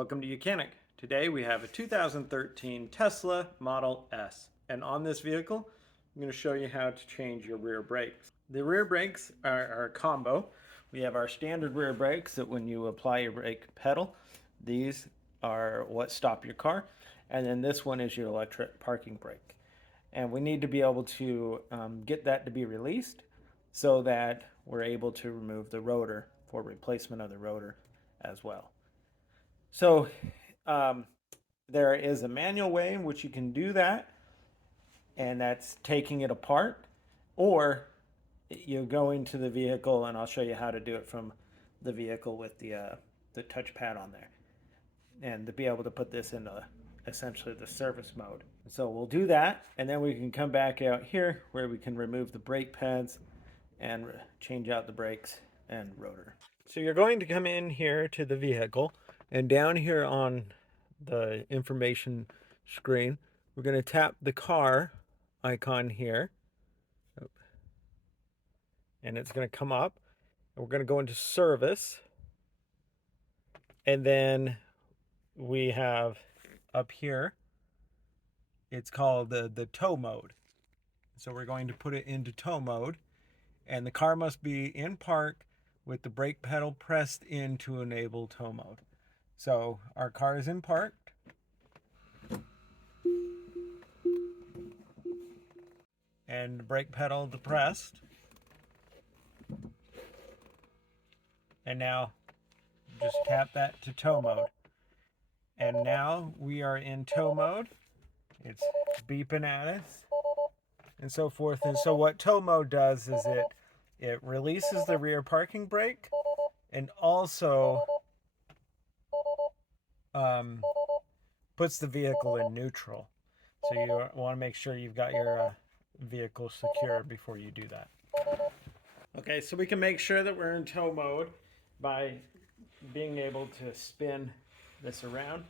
Welcome to Mechanic. Today we have a 2013 Tesla Model S. And on this vehicle, I'm going to show you how to change your rear brakes. The rear brakes are a combo. We have our standard rear brakes that when you apply your brake pedal, these are what stop your car. And then this one is your electric parking brake. And we need to be able to get that to be released so that we're able to remove the rotor for replacement of the rotor as well. So there is a manual way in which you can do that, and that's taking it apart, or you go into the vehicle, and I'll show you how to do it from the vehicle with the touchpad on there, and to be able to put this into essentially the service mode. So we'll do that, and then we can come back out here where we can remove the brake pads and change out the brakes and rotor. So you're going to come in here to the vehicle, and down here on the information screen, we're going to tap the car icon here, and it's going to come up. And we're going to go into service, and then we have up here, it's called the tow mode. So we're going to put it into tow mode, and the car must be in park with the brake pedal pressed in to enable tow mode. So our car is in park. And the brake pedal depressed. And now just tap that to tow mode. And now we are in tow mode. It's beeping at us and so forth. And so what tow mode does is it releases the rear parking brake and also puts the vehicle in neutral. So you want to make sure you've got your vehicle secure before you do that. Okay, so we can make sure that we're in tow mode by being able to spin this around,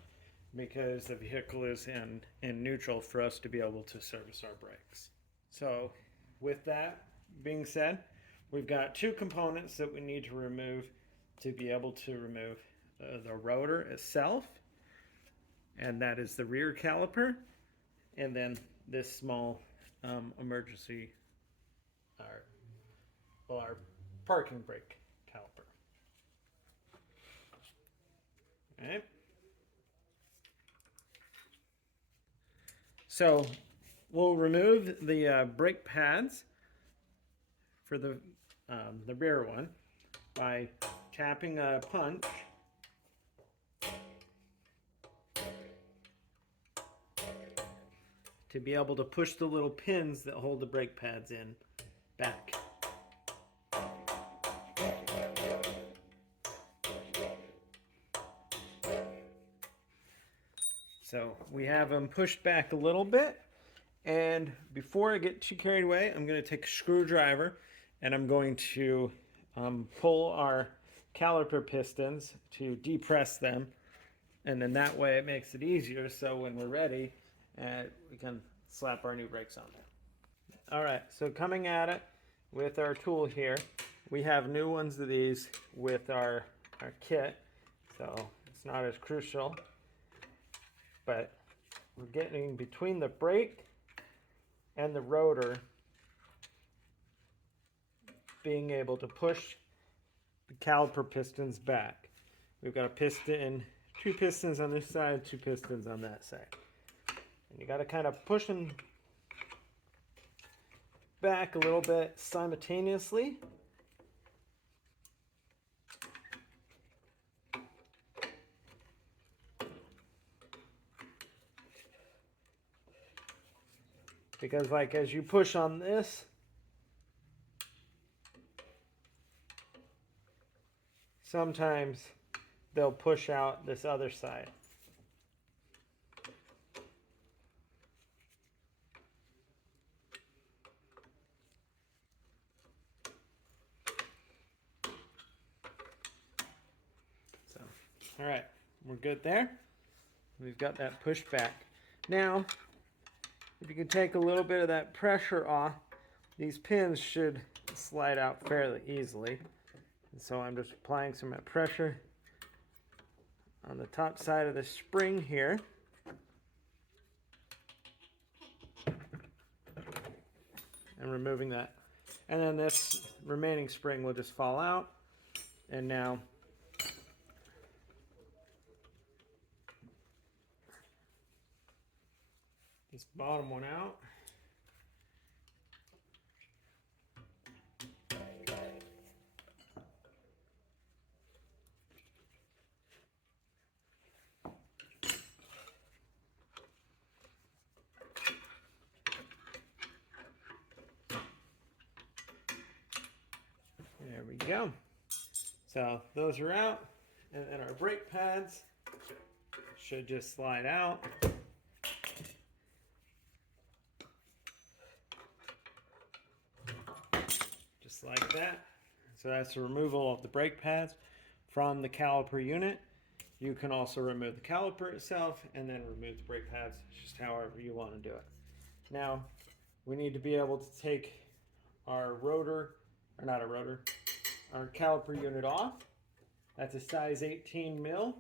because the vehicle is in neutral for us to be able to service our brakes. So with that being said, we've got two components that we need to remove to be able to remove the rotor itself, and that is the rear caliper, and then this small emergency, our parking brake caliper. Okay. So we'll remove the brake pads for the rear one by tapping a punch to be able to push the little pins that hold the brake pads in back. So we have them pushed back a little bit, and before I get too carried away, I'm going to take a screwdriver and I'm going to pull our caliper pistons to depress them, and then that way it makes it easier, so when we're ready, we can slap our new brakes on there. All right, so coming at it with our tool here, we have new ones of these with our kit, so it's not as crucial, but we're getting between the brake and the rotor, being able to push the caliper pistons back. We've got a piston, two pistons on this side, two pistons on that side. And you got to kind of push them back a little bit simultaneously. Because like as you push on this, sometimes they'll push out this other side. So, all right, we're good there. We've got that pushed back. Now, if you can take a little bit of that pressure off, these pins should slide out fairly easily. And so I'm just applying some pressure on the top side of the spring here. And removing that. And then this remaining spring will just fall out. And now this bottom one out. There we go. So those are out, and then our brake pads should just slide out. Just like that. So that's the removal of the brake pads from the caliper unit. You can also remove the caliper itself and then remove the brake pads, just however you want to do it. Now, we need to be able to take our rotor, or not a rotor, our caliper unit off. That's a size 18 mil.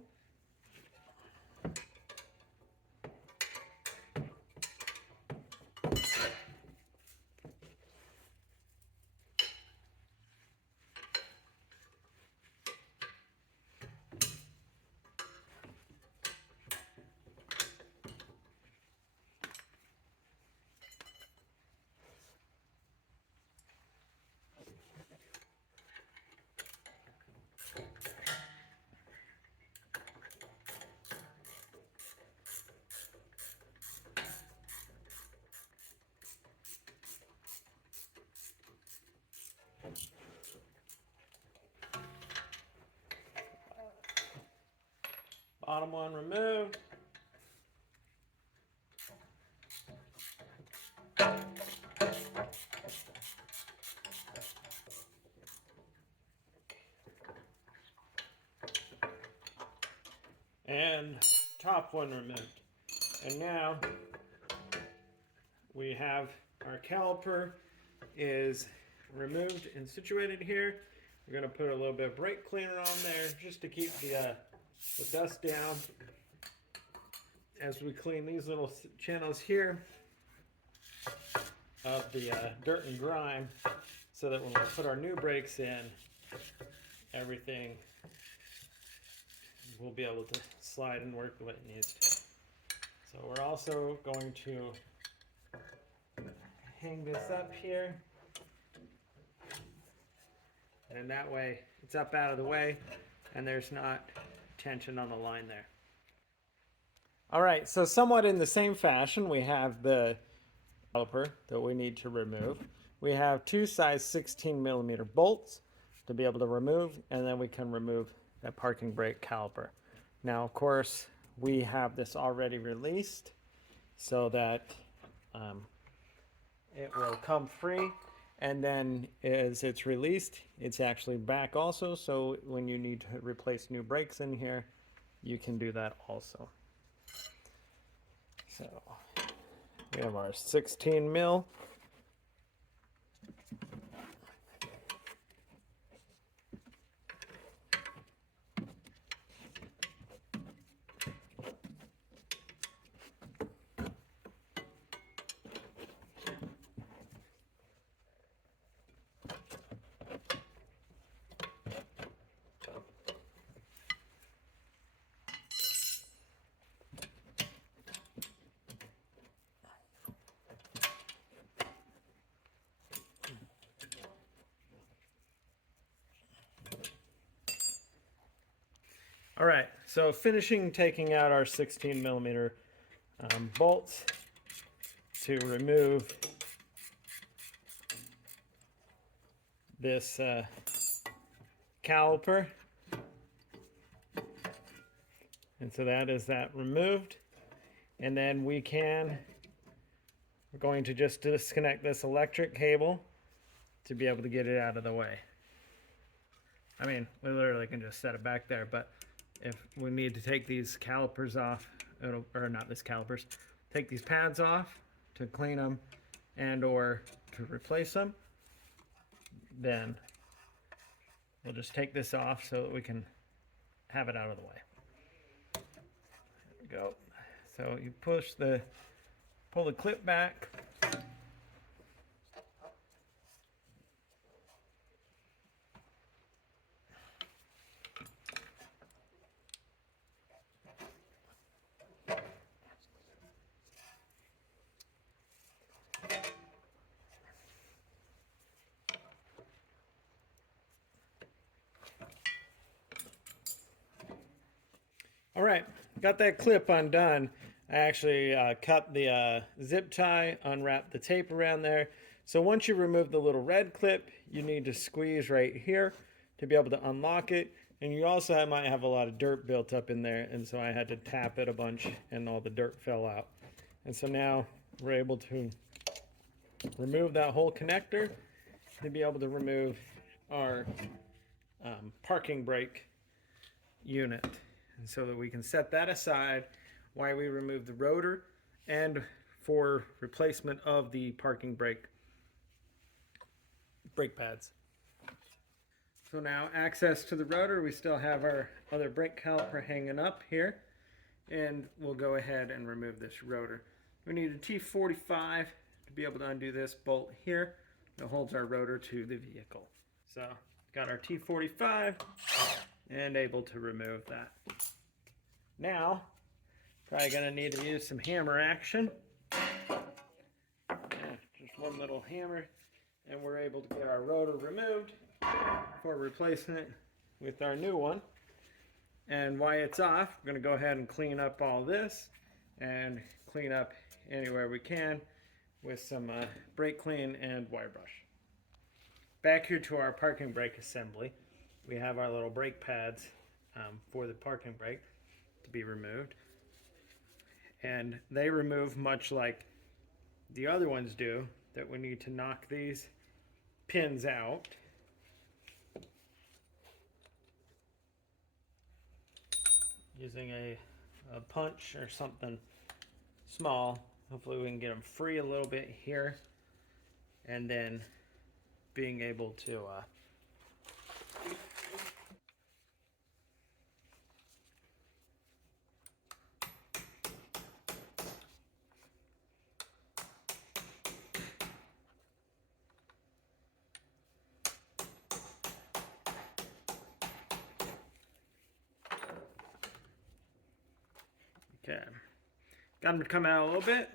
Bottom one removed. And top one removed. And now we have our caliper is removed and situated here. We're going to put a little bit of brake cleaner on there just to keep the dust down as we clean these little channels here of the dirt and grime, so that when we put our new brakes in, everything will be able to slide and work the way it needs to. So we're also going to hang this up here, and that way it's up out of the way and there's not tension on the line there. All right, so somewhat in the same fashion, we have the caliper that we need to remove. We have two size 16 millimeter bolts to be able to remove, and then we can remove that parking brake caliper. Now, of course, we have this already released so that it will come free, and then as it's released, it's actually back also, so when you need to replace new brakes in here, you can do that also. So we have our 16 mil. All right, so finishing taking out our 16 millimeter bolts to remove this caliper. And so that is that removed. And then we're going to just disconnect this electric cable to be able to get it out of the way. I mean, we literally can just set it back there, but if we need to take these calipers off, or not these calipers, take these pads off to clean them and or to replace them, then we'll just take this off so that we can have it out of the way. go. So you pull the clip back. All right, got that clip undone. I actually cut the zip tie, unwrapped the tape around there. So once you remove the little red clip, you need to squeeze right here to be able to unlock it. And you also might have a lot of dirt built up in there, and so I had to tap it a bunch and all the dirt fell out. And so now we're able to remove that whole connector to be able to remove our parking brake unit. And so that we can set that aside while we remove the rotor and for replacement of the parking brake pads. So now access to the rotor, we still have our other brake caliper hanging up here, and we'll go ahead and remove this rotor. We need a T45 to be able to undo this bolt here that holds our rotor to the vehicle. So got our T45 and able to remove that. Now, probably gonna need to use some hammer action. Yeah, just one little hammer, and we're able to get our rotor removed for replacement with our new one. And while it's off, we're gonna go ahead and clean up all this and clean up anywhere we can with some brake clean and wire brush. Back here to our parking brake assembly, we have our little brake pads for the parking brake to be removed. And they remove much like the other ones do, that we need to knock these pins out. Using a punch or something small. Hopefully we can get them free a little bit here. And then being able to okay. Got them to come out a little bit.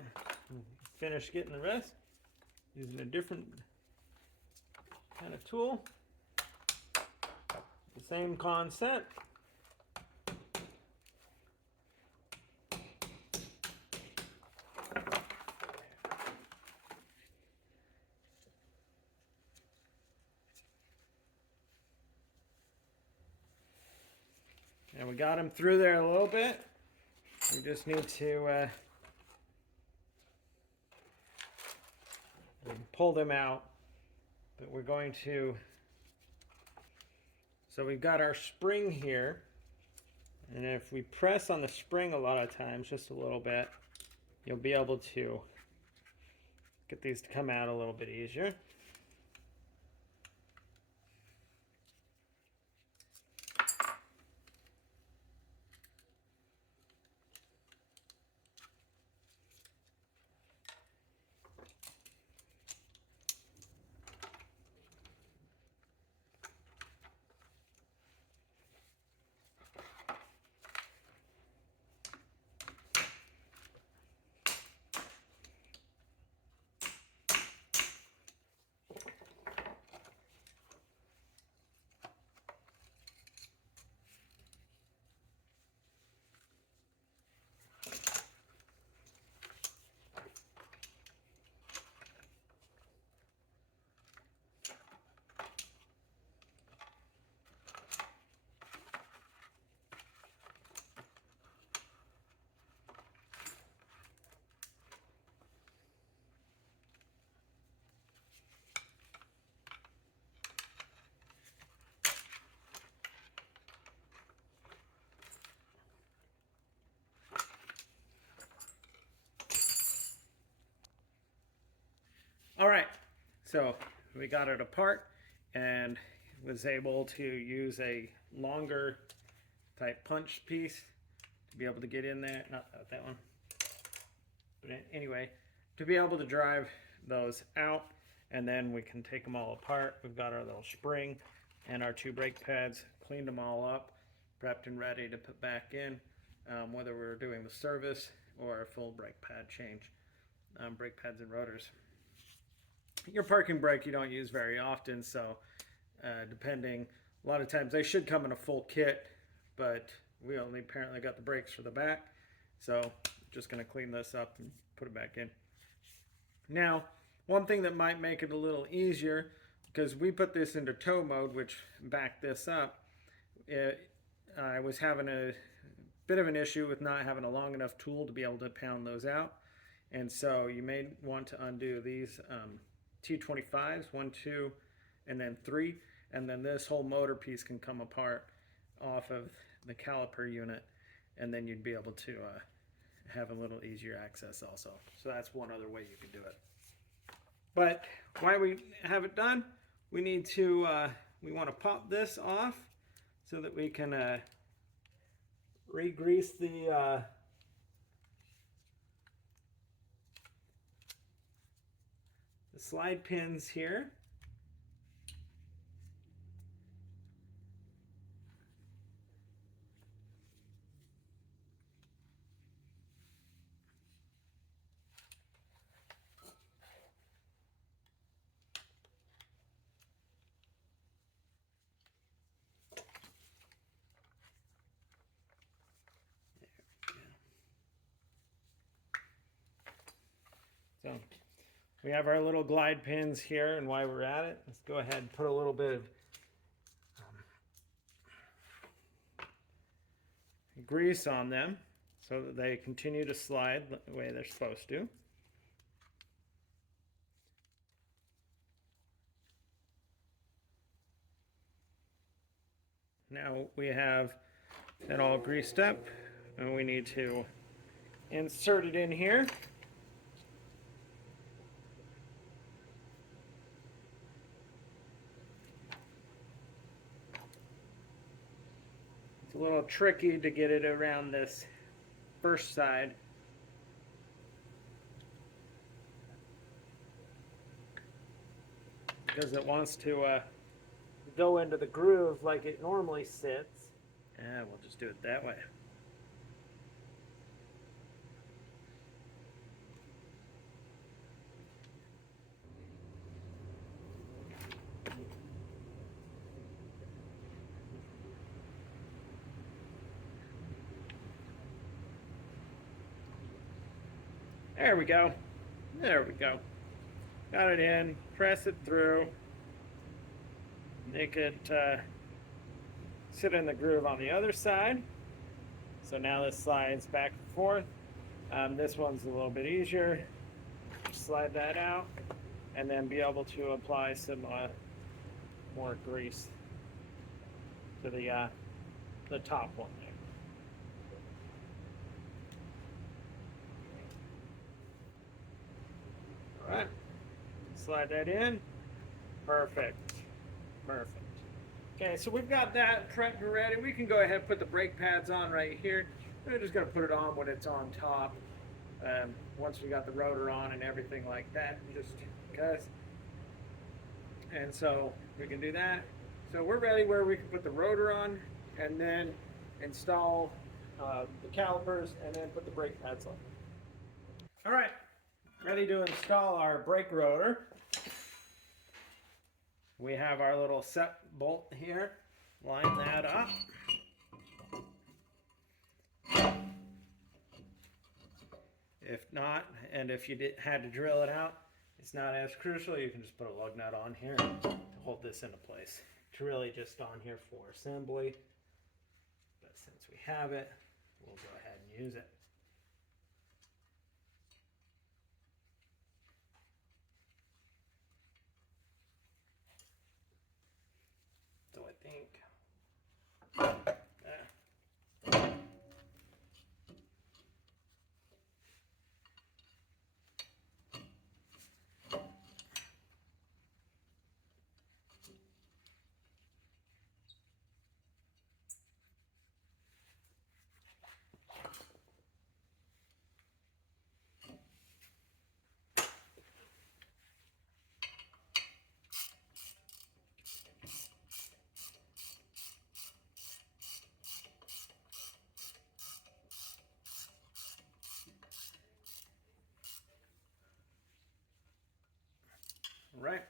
Finish getting the rest. Using a different kind of tool. The same concept. And we got them through there a little bit. We just need to pull them out. But we're going to, so we've got our spring here. And if we press on the spring a lot of times, just a little bit, you'll be able to get these to come out a little bit easier. All right, so we got it apart and was able to use a longer type punch piece to be able to get in there. Not that one. But anyway, to be able to drive those out, and then we can take them all apart. We've got our little spring and our 2 brake pads, cleaned them all up, prepped and ready to put back in, whether we're doing the service or a full brake pad change, brake pads and rotors. Your parking brake you don't use very often, so depending, a lot of times they should come in a full kit, but we only apparently got the brakes for the back, so just going to clean this up and put it back in. Now, one thing that might make it a little easier, because we put this into tow mode, which backed this up, I was having a bit of an issue with not having a long enough tool to be able to pound those out. And so you may want to undo these T25s, 1, 2, and then 3. And then this whole motor piece can come apart off of the caliper unit. And then you'd be able to have a little easier access also. So that's one other way you could do it. But while we have it done, we need to, we want to pop this off so that we can re-grease the slide pins here. So we have our little glide pins here, and while we're at it, let's go ahead and put a little bit of grease on them so that they continue to slide the way they're supposed to. Now we have it all greased up, and we need to insert it in here. It's a little tricky to get it around this first side. Because it wants to go into the groove like it normally sits. And we'll just do it that way. There we go. There we go. Got it in. Press it through. Make it sit in the groove on the other side. So now this slides back and forth. This one's a little bit easier. Slide that out, and then be able to apply some more grease to the top one there. All right, slide that in. Perfect. Perfect. Okay, so we've got that prepped and ready. We can go ahead and put the brake pads on right here. We're just going to put it on when it's on top. Once we got the rotor on and everything like that, just because. And so we can do that. So we're ready where we can put the rotor on and then install the calipers and then put the brake pads on. All right, ready to install our brake rotor. We have our little set bolt here. Line that up. If not, and if you had to drill it out, it's not as crucial. You can just put a lug nut on here to hold this into place. It's really just on here for assembly. But since we have it, we'll go ahead and use it. So I think right,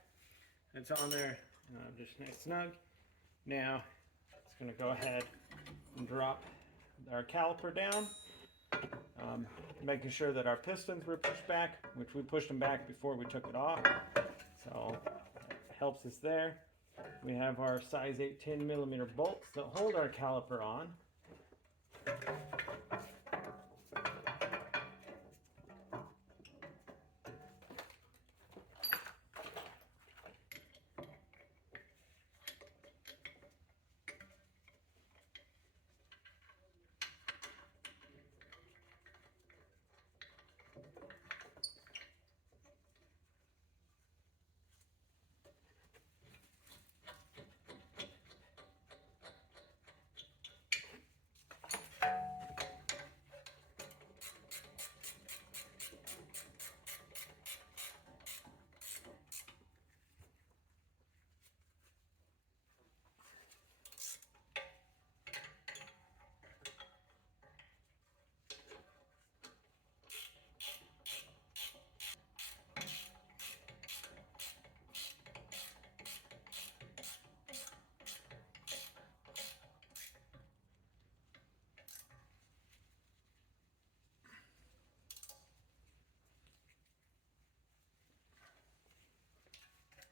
it's on there, just nice snug. Now it's going to go ahead and drop our caliper down, making sure that our pistons were pushed back, which we pushed them back before we took it off, so it helps us there. We have our size 8 10mm bolts that hold our caliper on.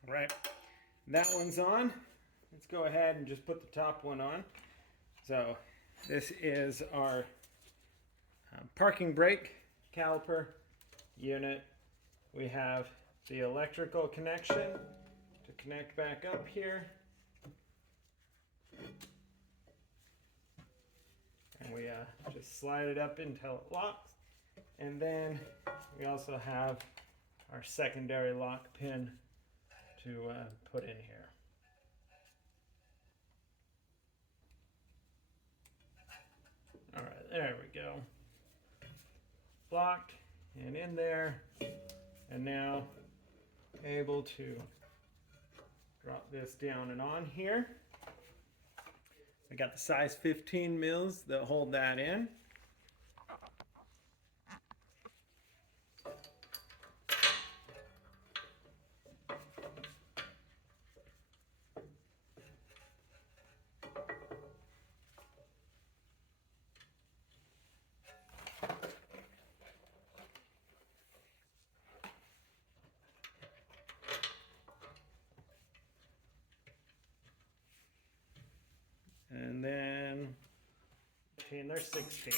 Right, that one's on. Let's go ahead and just put the top one on. So this is our parking brake caliper unit. We have the electrical connection to connect back up here. And we just slide it up until it locks. And then we also have our secondary lock pin to put in here. All right, there we go. Locked and in there. And now able to drop this down and on here. I got the size 15 mils that hold that in. And then there's 16.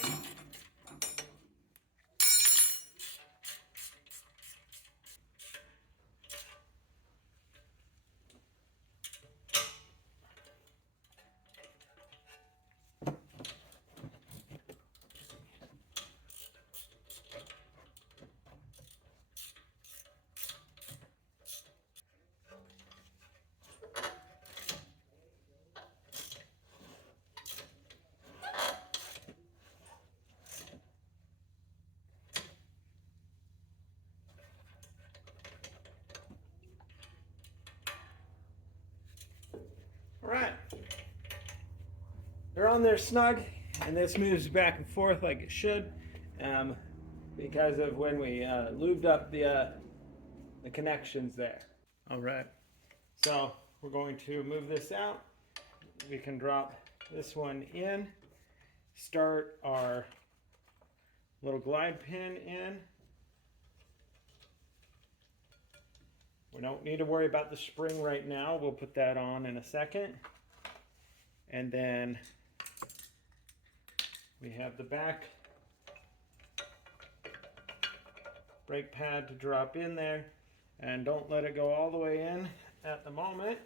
All right, they're on there snug, and this moves back and forth like it should, because of when we lubed up the connections there. All right, so we're going to move this out. We can drop this one in, start our little glide pin in. We don't need to worry about the spring right now. We'll put that on in a second. And then we have the back brake pad to drop in there. And don't let it go all the way in at the moment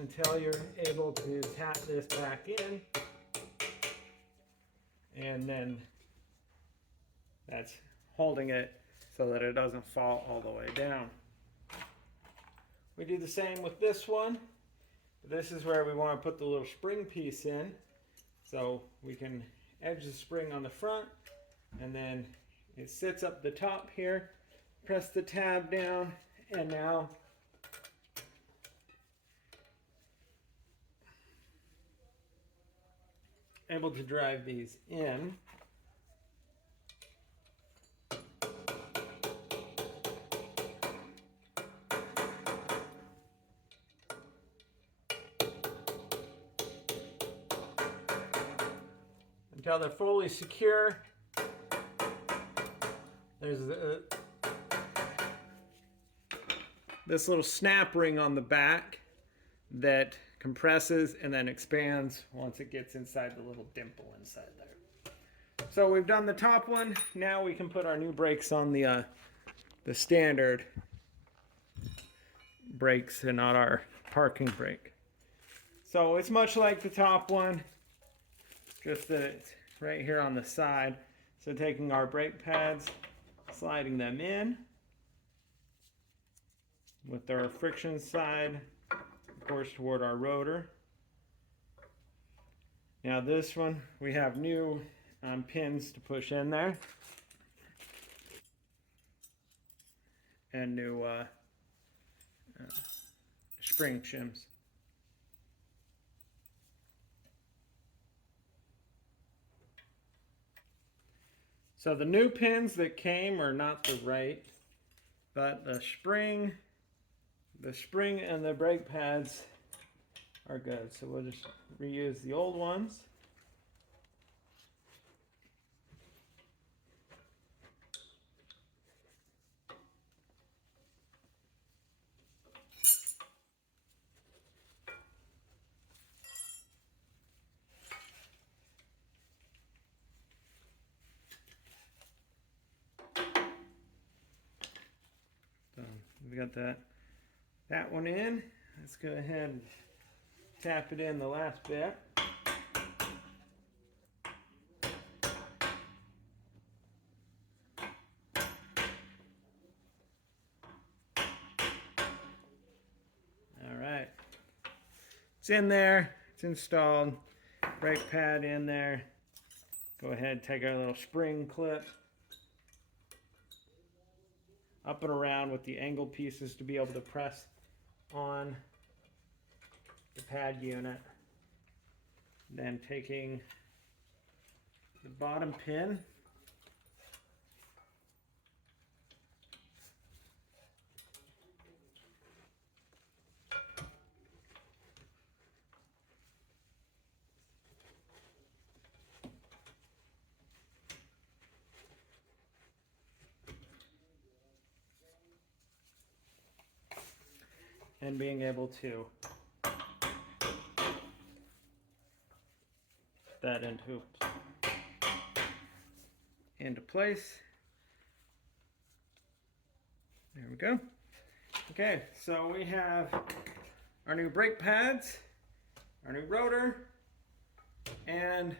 until you're able to tap this back in. And then that's holding it so that it doesn't fall all the way down. We do the same with this one. This is where we want to put the little spring piece in. So we can edge the spring on the front, and then it sits up the top here. Press the tab down, and now able to drive these in. until they're fully secure. There's this little snap ring on the back that compresses and then expands once it gets inside the little dimple inside there. So we've done the top one. Now we can put our new brakes on the standard brakes and not our parking brake. So it's much like the top one, just that it's right here on the side. So taking our brake pads, sliding them in with our friction side, of course, toward our rotor. Now this one, we have new pins to push in there. And new spring shims. So the new pins that came are not the right, but the spring and the brake pads are good. So we'll just reuse the old ones. So we got that one in. Let's go ahead and tap it in the last bit. All right. It's in there. It's installed. Brake pad in there. Go ahead, take our little spring clip up and around with the angle pieces to be able to press on the pad unit. Then taking the bottom pin, and being able to put that into place. There we go. Okay, so we have our new brake pads, our new rotor, and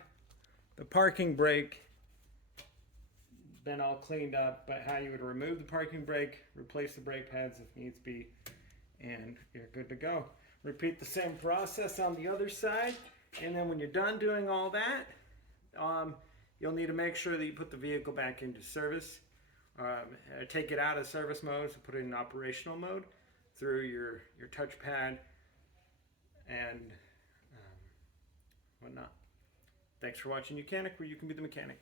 the parking brake been all cleaned up, but how you would remove the parking brake, replace the brake pads if needs be, and you're good to go. Repeat the same process on the other side, and then when you're done doing all that, you'll need to make sure that you put the vehicle back into service. Take it out of service mode, so put it in operational mode through your touchpad and whatnot. Thanks for watching Mechanic, where you can be the mechanic.